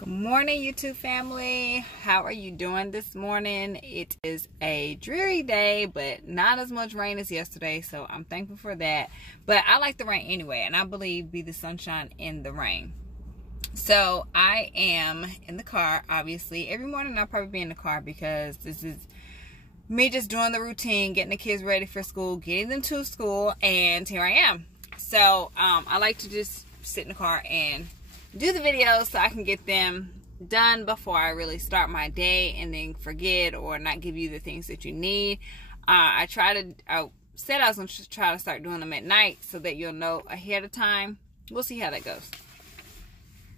Good morning, YouTube family. How are you doing this morning? It is a dreary day, but not as much rain as yesterday, so I'm thankful for that. But I like the rain anyway, and I believe be the sunshine in the rain. So I am in the car, obviously. Every morning I'll probably be in the car because this is me just doing the routine, getting the kids ready for school, getting them to school, and here I am. So I like to just sit in the car and do the videos so I can get them done before I really start my day and then forget or not give you the things that you need. I said I was going to try to start doing them at night so that you'll know ahead of time. We'll see how that goes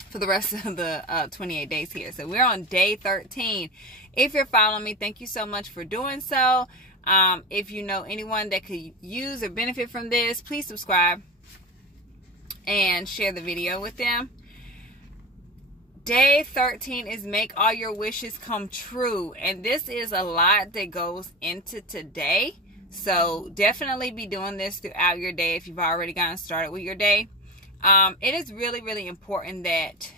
for the rest of the 28 days here. So we're on day 13. If you're following me, thank you so much for doing so. If you know anyone that could use or benefit from this, please subscribe and share the video with them. Day 13 is make all your wishes come true. And this is a lot that goes into today. So definitely be doing this throughout your day if you've already gotten started with your day. It is really, really important that,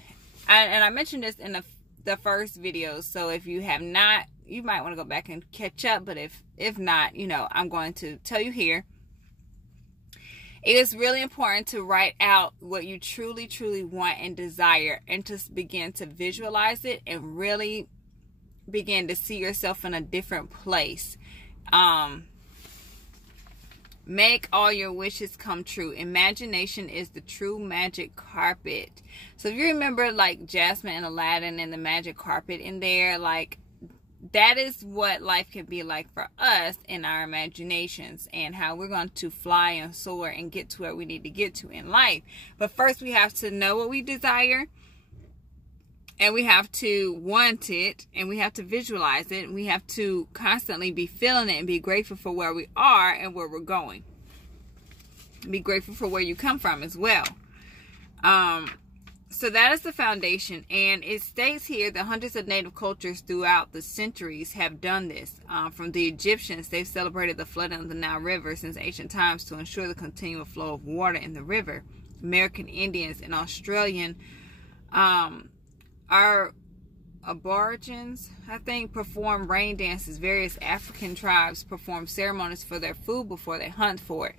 and I mentioned this in the first video. So if you have not, you might want to go back and catch up. But if not, you know, I'm going to tell you here. It is really important to write out what you truly, truly want and desire and to begin to visualize it and really begin to see yourself in a different place. Make all your wishes come true. Imagination is the true magic carpet. So if you remember like Jasmine and Aladdin and the magic carpet in there, like that is what life can be like for us in our imaginations and how we're going to fly and soar and get to where we need to get to in life. But first we have to know what we desire, and we have to want it, and we have to visualize it, and we have to constantly be feeling it and be grateful for where we are and where we're going. Be grateful for where you come from as well. So that is the foundation, and it states here that hundreds of native cultures throughout the centuries have done this. From the Egyptians, they've celebrated the flooding of the Nile River since ancient times to ensure the continual flow of water in the river. American Indians and Australian, our Aborigines, I think, perform rain dances. Various African tribes perform ceremonies for their food before they hunt for it.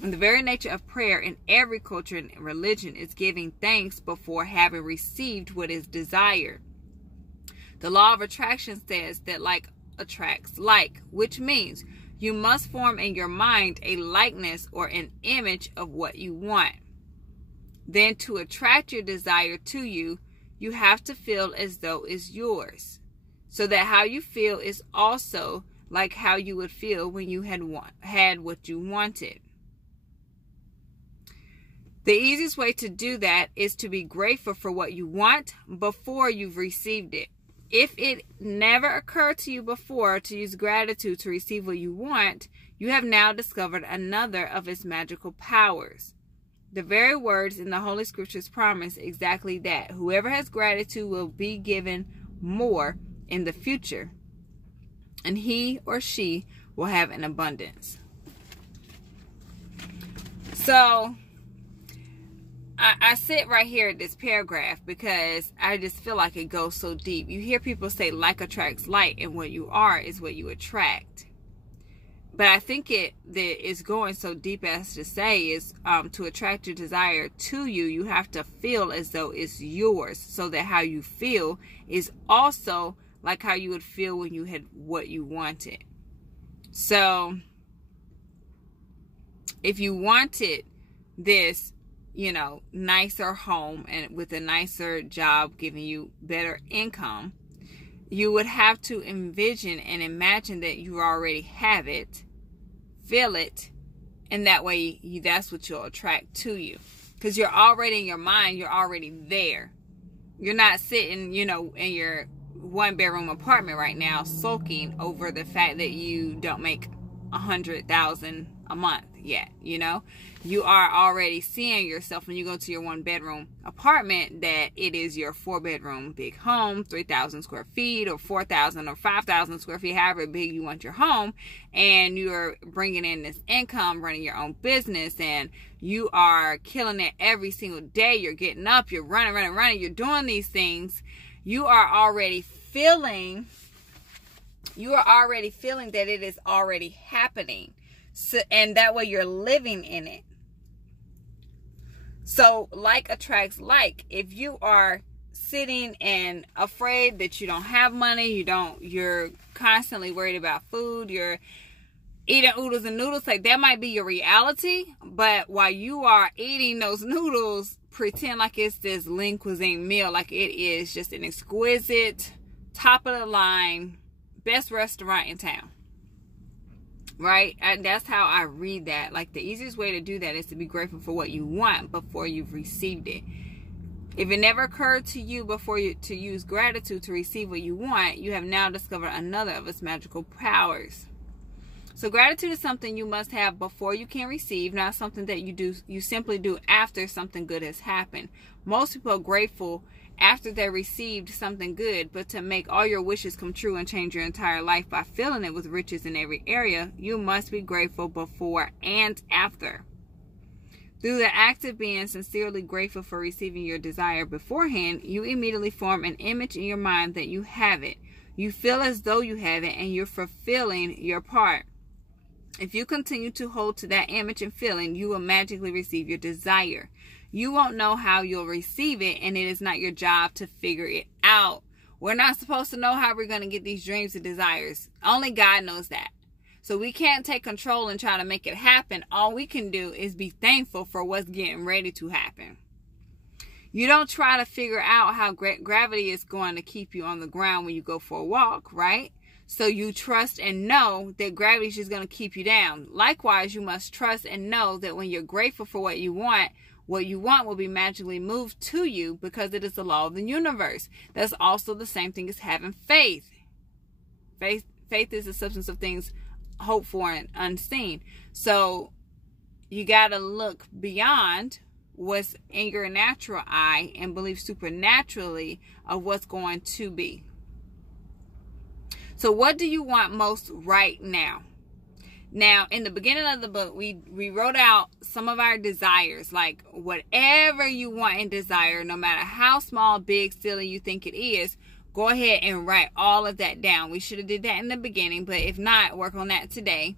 And the very nature of prayer in every culture and religion is giving thanks before having received what is desired. The law of attraction says that like attracts like, which means you must form in your mind a likeness or an image of what you want. Then to attract your desire to you, you have to feel as though it's yours, so that how you feel is also like how you would feel when you had what you wanted. The easiest way to do that is to be grateful for what you want before you've received it. If it never occurred to you before to use gratitude to receive what you want, you have now discovered another of its magical powers. The very words in the Holy Scriptures promise exactly that. Whoever has gratitude will be given more in the future, and he or she will have an abundance. So I sit right here at this paragraph because I just feel like it goes so deep. You hear people say like attracts like, and what you are is what you attract. But I think that is going so deep as to say is to attract your desire to you, you have to feel as though it's yours, so that how you feel is also like how you would feel when you had what you wanted. So if you wanted this, you know, nicer home and with a nicer job giving you better income, you would have to envision and imagine that you already have it, feel it, and that way that's what you'll attract to you. Because you're already in your mind, you're already there. You're not sitting, you know, in your one-bedroom apartment right now sulking over the fact that you don't make $100,000 a month yet, you know. You are already seeing yourself when you go to your one-bedroom apartment that it is your 4-bedroom big home, 3,000 square feet or 4,000 or 5,000 square feet, however big you want your home, and you're bringing in this income, running your own business, and you are killing it every single day. You're getting up, you're running, you're doing these things, you are already feeling that it is already happening. So, and that way you're living in it. So like attracts like. If you are sitting and afraid that you don't have money, you're constantly worried about food, you're eating oodles and noodles, like that might be your reality. But while you are eating those noodles, pretend like it's this lean cuisine meal, like it is just an exquisite, top of the line, best restaurant in town. Right? And that's how I read that. Like the easiest way to do that is to be grateful for what you want before you've received it. If it never occurred to you before to use gratitude to receive what you want, you have now discovered another of its magical powers. So gratitude is something you must have before you can receive, not something that you simply do after something good has happened. Most people are grateful after they received something good, but to make all your wishes come true and change your entire life by filling it with riches in every area, you must be grateful before and after. Through the act of being sincerely grateful for receiving your desire beforehand, you immediately form an image in your mind that you have it. You feel as though you have it, and you're fulfilling your part. If you continue to hold to that image and feeling, you will magically receive your desire. You won't know how you'll receive it, and it is not your job to figure it out. We're not supposed to know how we're going to get these dreams and desires. Only God knows that. So we can't take control and try to make it happen. All we can do is be thankful for what's getting ready to happen. You don't try to figure out how gravity is going to keep you on the ground when you go for a walk, right? So you trust and know that gravity is just going to keep you down. Likewise, you must trust and know that when you're grateful for what you want will be magically moved to you because it is the law of the universe. That's also the same thing as having faith. Faith is the substance of things hoped for and unseen. So you got to look beyond what's in your natural eye and believe supernaturally of what's going to be. So what do you want most right now? Now, in the beginning of the book, we wrote out some of our desires, like whatever you want and desire, no matter how small, big, silly you think it is, go ahead and write all of that down. We should have did that in the beginning, but if not, work on that today.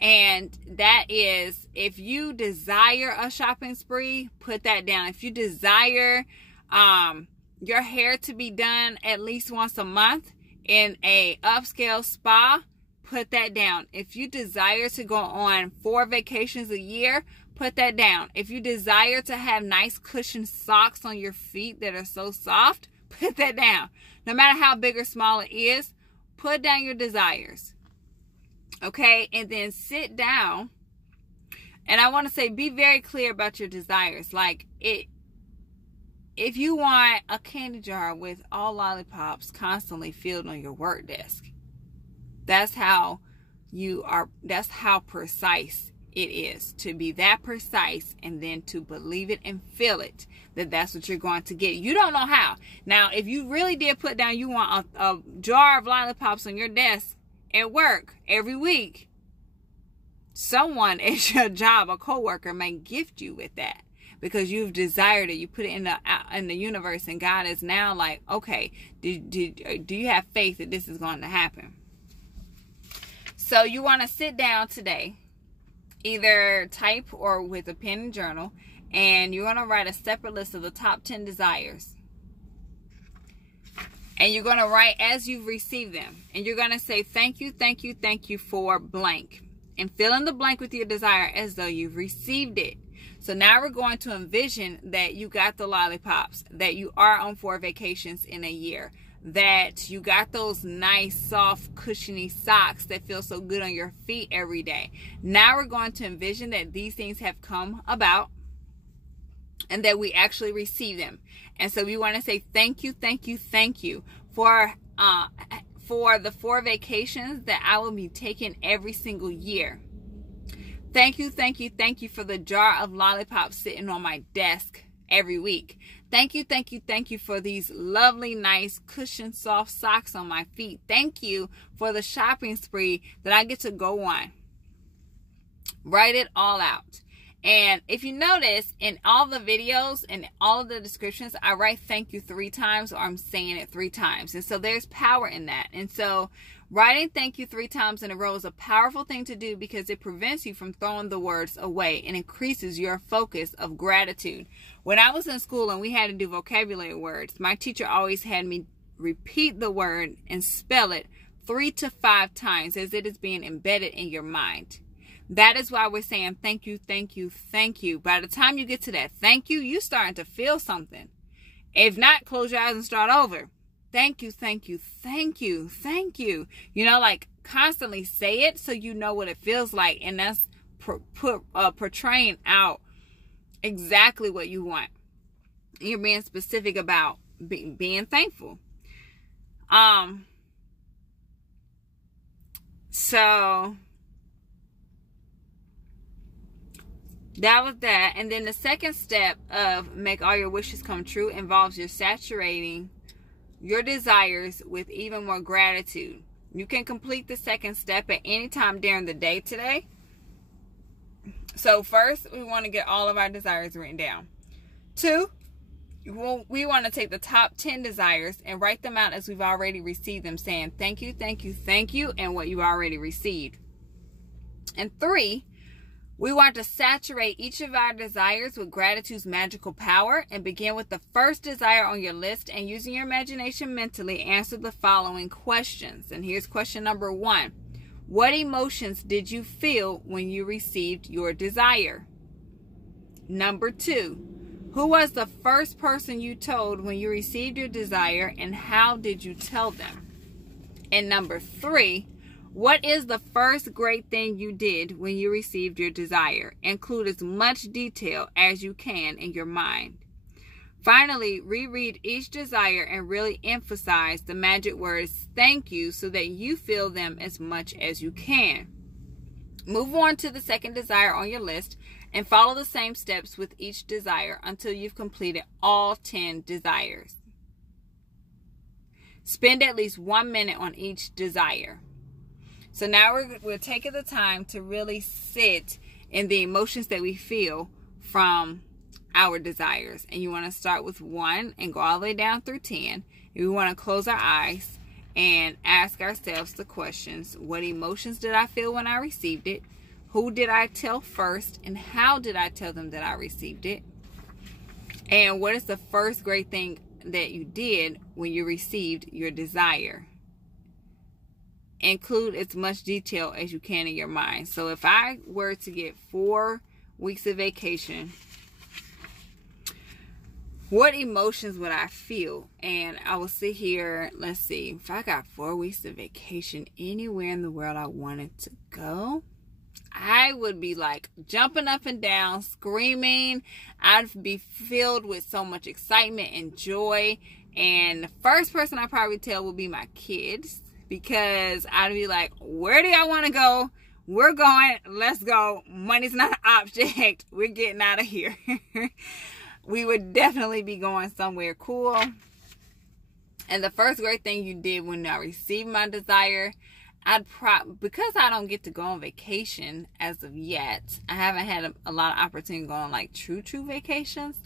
And that is, if you desire a shopping spree, put that down. If you desire your hair to be done at least once a month in a upscale spa, put that down. If you desire to go on 4 vacations a year, put that down. If you desire to have nice cushioned socks on your feet that are so soft, put that down. No matter how big or small it is, put down your desires. Okay? And then sit down. And I want to say, be very clear about your desires. Like, if you want a candy jar with all lollipops constantly filled on your work desk, that's how precise it is. To be that precise and then to believe it and feel it, that's what you're going to get. You don't know how. Now, if you really did put down you want a jar of lollipops on your desk at work every week, someone at your job, a coworker, may gift you with that because you've desired it. You put it in the universe, and God is now like, okay, do you have faith that this is going to happen? So you want to sit down today, either type or with a pen and journal, and you're going to write a separate list of the top 10 desires. And you're going to write as you've received them. And you're going to say, thank you, thank you, thank you for blank. And fill in the blank with your desire as though you've received it. So now we're going to envision that you got the lollipops, that you are on 4 vacations in a year, that you got those nice, soft, cushiony socks that feel so good on your feet every day. Now we're going to envision that these things have come about and that we actually receive them. And so we want to say thank you, thank you, thank you for the 4 vacations that I will be taking every single year. Thank you, thank you, thank you for the jar of lollipops sitting on my desk every week. Thank you, thank you, thank you for these lovely, nice, cushioned, soft socks on my feet. Thank you for the shopping spree that I get to go on. Write it all out. And if you notice, in all the videos and all of the descriptions, I write thank you 3 times, or I'm saying it 3 times. And so there's power in that. And so writing thank you 3 times in a row is a powerful thing to do, because it prevents you from throwing the words away and increases your focus of gratitude. When I was in school and we had to do vocabulary words, my teacher always had me repeat the word and spell it 3 to 5 times as it is being embedded in your mind. That is why we're saying thank you, thank you, thank you. By the time you get to that thank you, you're starting to feel something. If not, close your eyes and start over. Thank you, thank you, thank you, thank you. You know, like constantly say it so you know what it feels like. And that's portraying out exactly what you want. You're being specific about being thankful. So that was that. And then the second step of make all your wishes come true involves you saturating your desires with even more gratitude. You can complete the second step at any time during the day today. So first, we want to get all of our desires written down. 2, we want to take the top 10 desires and write them out as we've already received them, saying thank you, thank you, thank you, and what you already received. And 3, we want to saturate each of our desires with gratitude's magical power, and begin with the first desire on your list, and using your imagination mentally answer the following questions. And here's question number 1. What emotions did you feel when you received your desire? Number 2, who was the first person you told when you received your desire, and how did you tell them? And number 3, what is the first great thing you did when you received your desire? Include as much detail as you can in your mind. Finally, reread each desire and really emphasize the magic words thank you so that you feel them as much as you can. Move on to the second desire on your list and follow the same steps with each desire until you've completed all 10 desires. Spend at least 1 minute on each desire. So now we're taking the time to really sit in the emotions that we feel from our desires. And you want to start with 1 and go all the way down through 10. And we want to close our eyes and ask ourselves the questions. What emotions did I feel when I received it? Who did I tell first? And how did I tell them that I received it? And what is the first great thing that you did when you received your desire? Include as much detail as you can in your mind. So if I were to get 4 weeks of vacation, what emotions would I feel? And I will sit here, let's see, if I got 4 weeks of vacation anywhere in the world I wanted to go, I would be like jumping up and down, screaming. I'd be filled with so much excitement and joy. And the first person I probably tell would be my kids, because I'd be like, where do y'all want to go? We're going. Let's go. Money's not an object. We're getting out of here. We would definitely be going somewhere cool. And the first great thing you did when I received my desire, because I don't get to go on vacation as of yet, I haven't had a lot of opportunity to go on like true vacations.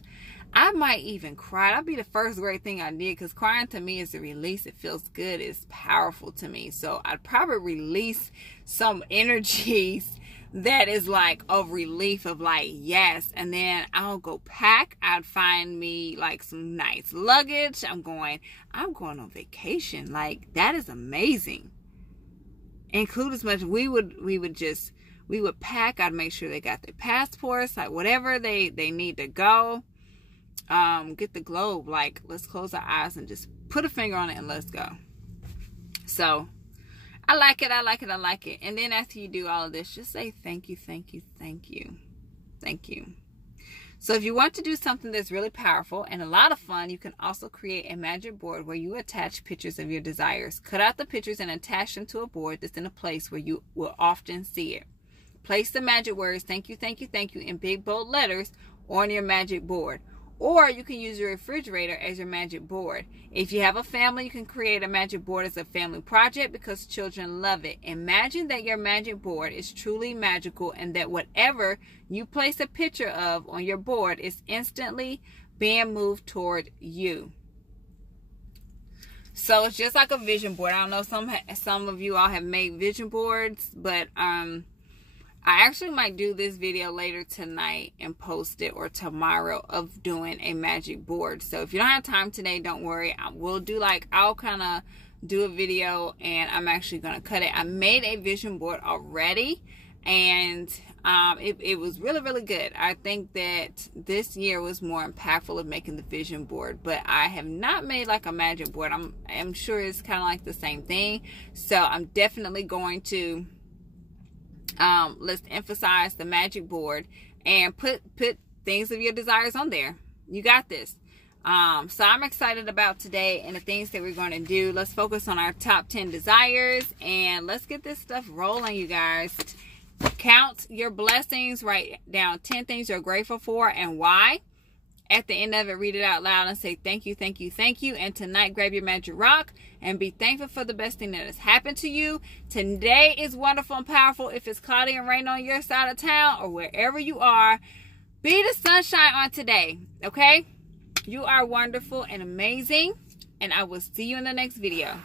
I might even cry. That'd be the first great thing I did, because crying to me is a release. It feels good. It's powerful to me. So I'd probably release some energies that is like of relief, of like, yes. And then I'll go pack. I'd find me like some nice luggage. I'm going on vacation. Like, that is amazing. Include as much. We would pack. I'd make sure they got their passports, like whatever they need to go. Get the globe. Like, let's close our eyes and just put a finger on it and let's go. So I like it. I like it. I like it. And then after you do all of this, just say thank you, thank you, thank you, thank you. So if you want to do something that's really powerful and a lot of fun, you can also create a magic board where you attach pictures of your desires. Cut out the pictures and attach them to a board that's in a place where you will often see it. Place the magic words, thank you, thank you, thank you, in big bold letters on your magic board. Or you can use your refrigerator as your magic board. If you have a family, you can create a magic board as a family project because children love it. Imagine that your magic board is truly magical and that whatever you place a picture of on your board is instantly being moved toward you. So it's just like a vision board. I don't know, some of you all have made vision boards, but I actually might do this video later tonight and post it, or tomorrow, of doing a magic board. So if you don't have time today, don't worry. I will do, like, I'll kind of do a video and I'm actually going to cut it. I made a vision board already, and it was really, really good. I think that this year was more impactful of making the vision board, but I have not made like a magic board. I'm sure it's kind of like the same thing. So I'm definitely going to let's emphasize the magic board and put things of your desires on there. You got this. So I'm excited about today and the things that we're going to do. Let's focus on our top 10 desires and let's get this stuff rolling, you guys. Count your blessings. Write down 10 things you're grateful for and why. At the end of it, read it out loud and say thank you, thank you, thank you. And tonight, grab your magic rock and be thankful for the best thing that has happened to you. Today is wonderful and powerful. If it's cloudy and rain on your side of town or wherever you are, be the sunshine on today, okay? You are wonderful and amazing, and I will see you in the next video.